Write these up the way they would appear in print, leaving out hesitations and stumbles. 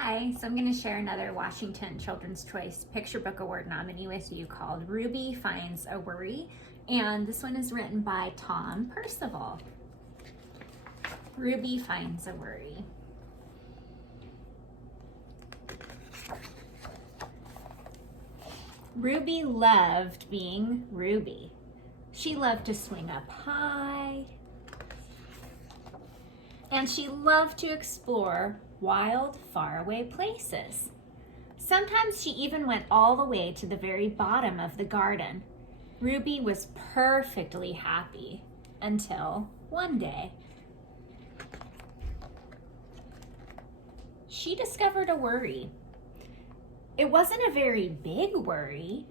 Hi, so I'm going to share another Washington Children's Choice Picture Book Award nominee with you called Ruby Finds a Worry, and this one is written by Tom Percival. Ruby Finds a Worry. Ruby loved being Ruby. She loved to swing up high, and she loved to explore wild, faraway places. Sometimes she even went all the way to the very bottom of the garden. Ruby was perfectly happy until one day. She discovered a worry. It wasn't a very big worry.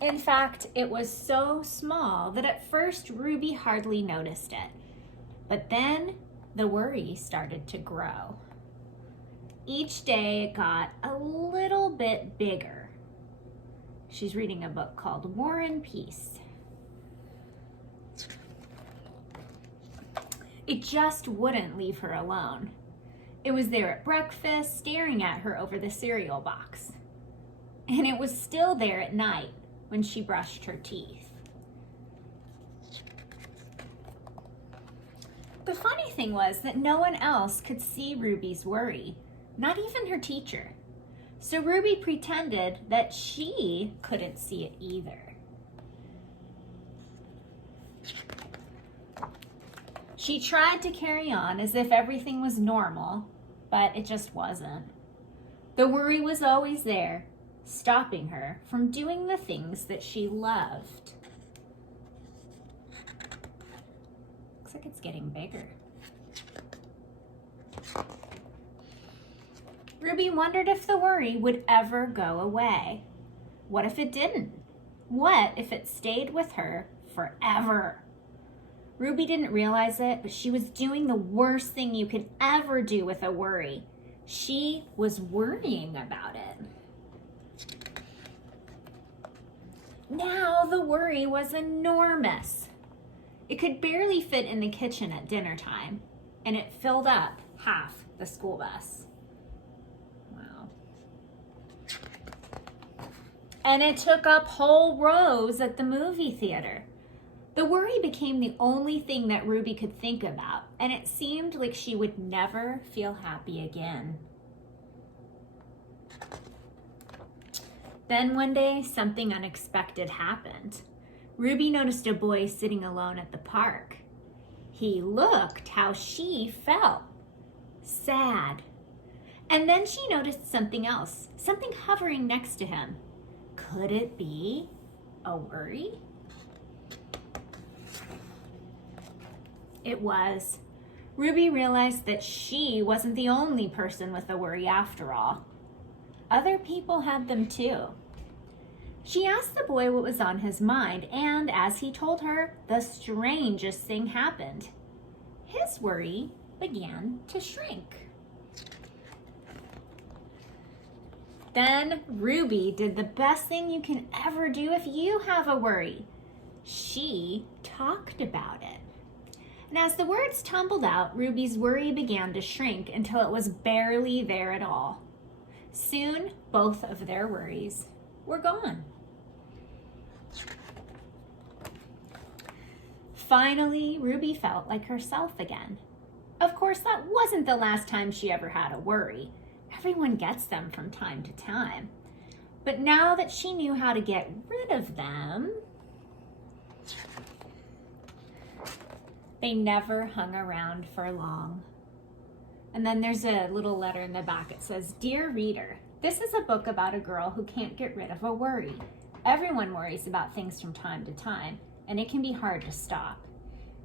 In fact, it was so small that at first Ruby hardly noticed it. But then the worry started to grow. Each day it got a little bit bigger. She's reading a book called War and Peace. It just wouldn't leave her alone. It was there at breakfast, staring at her over the cereal box. And it was still there at night when she brushed her teeth. The funny thing was that no one else could see Ruby's worry, not even her teacher. So Ruby pretended that she couldn't see it either. She tried to carry on as if everything was normal, but it just wasn't. The worry was always there, stopping her from doing the things that she loved. Looks like it's getting bigger. Ruby wondered if the worry would ever go away. What if it didn't? What if it stayed with her forever? Ruby didn't realize it, but she was doing the worst thing you could ever do with a worry. She was worrying about it. Now the worry was enormous. It could barely fit in the kitchen at dinner time, and it filled up half the school bus. Wow. And it took up whole rows at the movie theater. The worry became the only thing that Ruby could think about, and it seemed like she would never feel happy again. Then one day, something unexpected happened. Ruby noticed a boy sitting alone at the park. He looked how she felt, sad. And then she noticed something else, something hovering next to him. Could it be a worry? It was. Ruby realized that she wasn't the only person with a worry after all. Other people had them too. She asked the boy what was on his mind, and as he told her, the strangest thing happened. His worry began to shrink. Then Ruby did the best thing you can ever do if you have a worry. She talked about it. And as the words tumbled out, Ruby's worry began to shrink until it was barely there at all. Soon, both of their worries were gone. Finally, Ruby felt like herself again. Of course, that wasn't the last time she ever had a worry. Everyone gets them from time to time. But now that she knew how to get rid of them, they never hung around for long. And then there's a little letter in the back. It says, "Dear reader, this is a book about a girl who can't get rid of a worry. Everyone worries about things from time to time, and it can be hard to stop.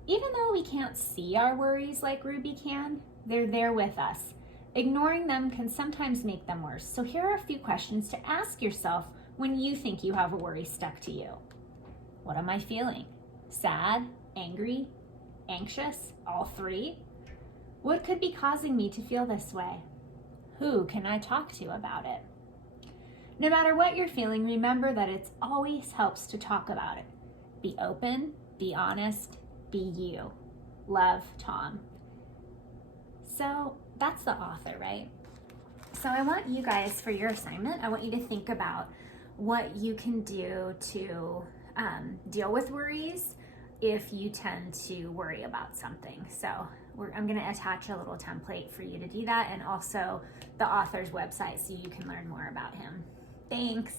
Even though we can't see our worries like Ruby can, they're there with us. Ignoring them can sometimes make them worse. So here are a few questions to ask yourself when you think you have a worry stuck to you. What am I feeling? Sad? Angry? Anxious? All three? What could be causing me to feel this way? Who can I talk to about it?" No matter what you're feeling, remember that it always helps to talk about it. Be open, be honest, be you. Love, Tom. So that's the author, right? So I want you guys, for your assignment, I want you to think about what you can do to deal with worries if you tend to worry about something. So I'm going to attach a little template for you to do that, and also the author's website so you can learn more about him. Thanks.